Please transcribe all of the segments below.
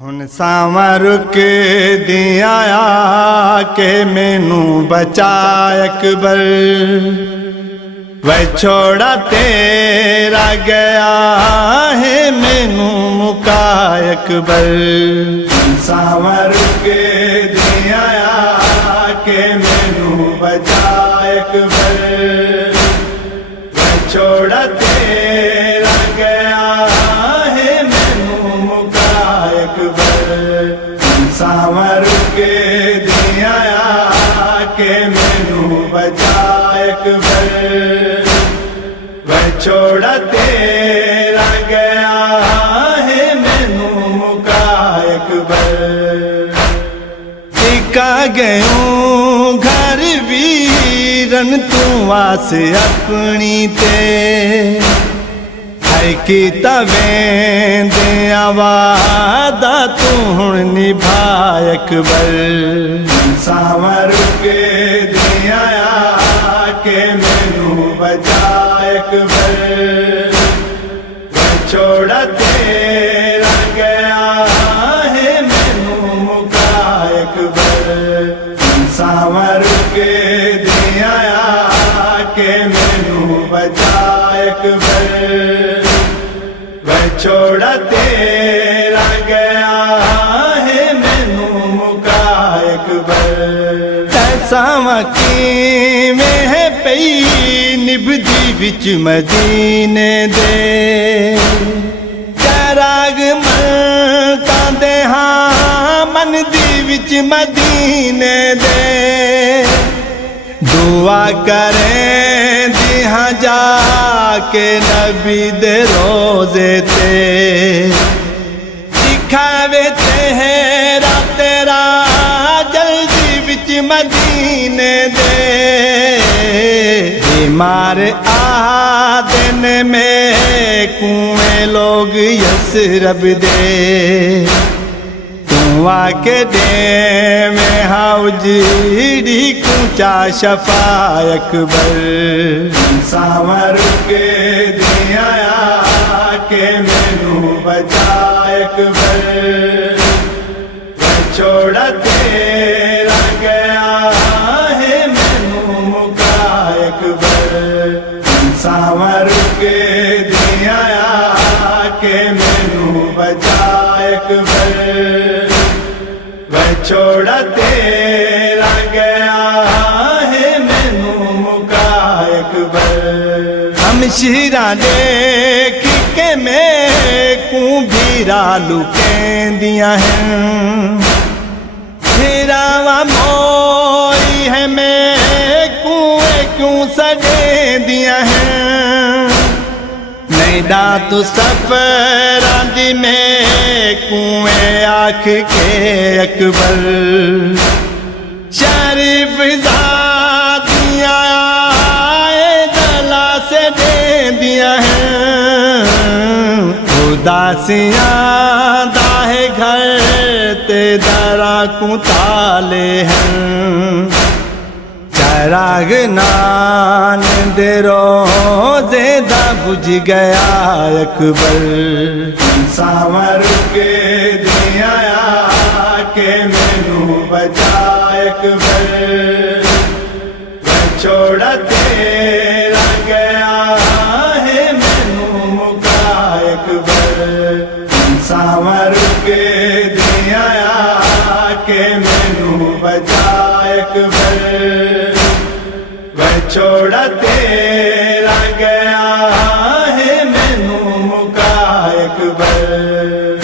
ਹੁਣ ਸਾਵਾਂ ਰੁਕ ਦਿਆਂ ਆ ਕੇ ਮੈਨੂੰ ਬਚਾ ਅਕਬਰ ਵੈ ਛੋੜਾ ਤੇਰਾ ਗਿਆ ਹੈ ਮੈਨੂੰ ਮੁਕਾ ਅਕਬਰ ਸਾਵਾਂ ਰੁਕ ਦਿਆਂ ਆ ਕੇ ਮੈਨੂੰ ਬਚਾ ਅਕਬਰ ਵੈ ਛੋੜਾ ਤੇਰਾ ਗਿਆ ਹੈ ਮੈਨੂੰ ਮੁਕਾ ਅਕਬਰ ਸਾਵਾਂ ਰੁਕ ਦਿਆਂ ਆ ਕੇ ਮੈਨੂੰ ਬਚਾ ਅਕਬਰ ਵੈ ਛੋੜਾ ਤੇਰਾ ਗਿਆ ਹੈ ਮੈਨੂੰ ਮੁਕਾ ਅਕਬਰ ਟਿਕਾ ਗਇਓ ਘਰ ਵੀਰਨ ਤੂੰ ਆਸ ਆਪਣੀ ਤੇ ਹੈ ਕੀਤਾ ਵੇਂਦਿਆਂ ਵਾਦਾ ਤੂੰ ਹੁਣ ਨਿਭਾ ਅਕਬਰ ਸਾਵਾਂ ਰੁਕ ਦਿਆਂ ਆ ਕੇ ਮੈਨੂੰ ਬਚਾ ਅਕਬਰ ਵੈ ਛੋੜਾ ਤੇਰਾ ਗਿਆ ਹੈ ਮੈਨੂੰ ਮੁਕਾ ਅਕਬਰ ਸਾਵਾਂ ਰੁਕ ਦਿਆਂ ਆ ਕੇ ਮੈਨੂੰ ਬਚਾ ਅਕਬਰ ਵੈ ਛੋੜਾ ਤੇਰਾ ਗਿਆ ਹੈ ਮੈਨੂੰ ਮੁਕਾ ਅਕਬਰ ਸਾਵਾਂ ਕਿਵੇਂ ਹੈ ਪਈ ਨਿਭਦੀ ਵਿੱਚ ਮਦੀਨੇ ਦੇ ਚਰਾਗ ਮਲਕਾਂ ਦੇ ਹਾਂ ਮਨ ਦੀ ਵਿੱਚ ਮਦੀਨੇ ਦੇ ਦੁਆ ਕਰੇ ਦਿਹਾਂ ਜਾ ਕੇ ਨਬੀ ਦੇ ਰੋਜ਼ੇ ਤੇ ਦਿਖਾਵੇ ਚਿਹਰਾ ਤੇਰਾ ਜਲਦੀ ਵਿੱਚ ਮਦੀਨੇ ਦੇ بیمار آدن میں کنویں لوگ یسرب دے تو آ کے دے میں حوجیڑی کونچا شفا اکبر ساواں رک دیاں آ کے مینوں بچا اکبر وے چھوڑا تیرا گیا ہے مینوں مکا اکبر ساواں رک دیاں آ کے مینوں بچا اکبر وے چھوڑا تیرا گیا ہے مینوں مکا اکبر ہمشیراں دیکھ کے میں کو بھیرا لکیندیاں ہیں پھراواں موئی ہے میں کنویں کیوں سجیندیاں ہیں نیڈاں تو سفراں دی میں کنویں آکھ کے اکبر شریف زادیاں آئے دلا سے دیندیاں ہیں اداسیاں داہے گھر تے دراں کو تالے ہیں چراغ نان دے روزے دا بجھ گیا اکبر ساواں رک دیاں آ کے مینوں بچا اکبر وے چھوڑا تیرا گیا ہے مینوں مکا اکبر ساواں رک دیاں آ کے مینوں بچا اکبر وے چھوڑا تیرا گیا ہے مینوں مکا اکبر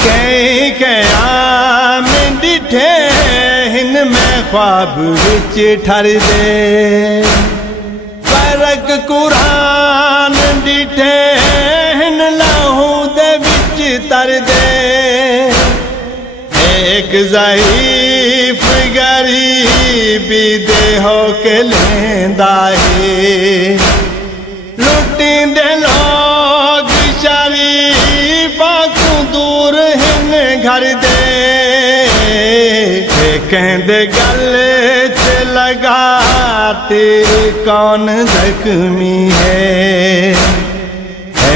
کئی قیام ڈٹھے ہن میں خواب وچ ٹھر دے فرق قرآن ڈٹھے ہن لہو دے وچ تر دے ایک ضعیف غریبی دے ہو کے لیندا ہے لٹیں دے لوگ شریفاں کو دور ہن گھر دے کہندے گلے چ لگا تیری کون زخمی ہے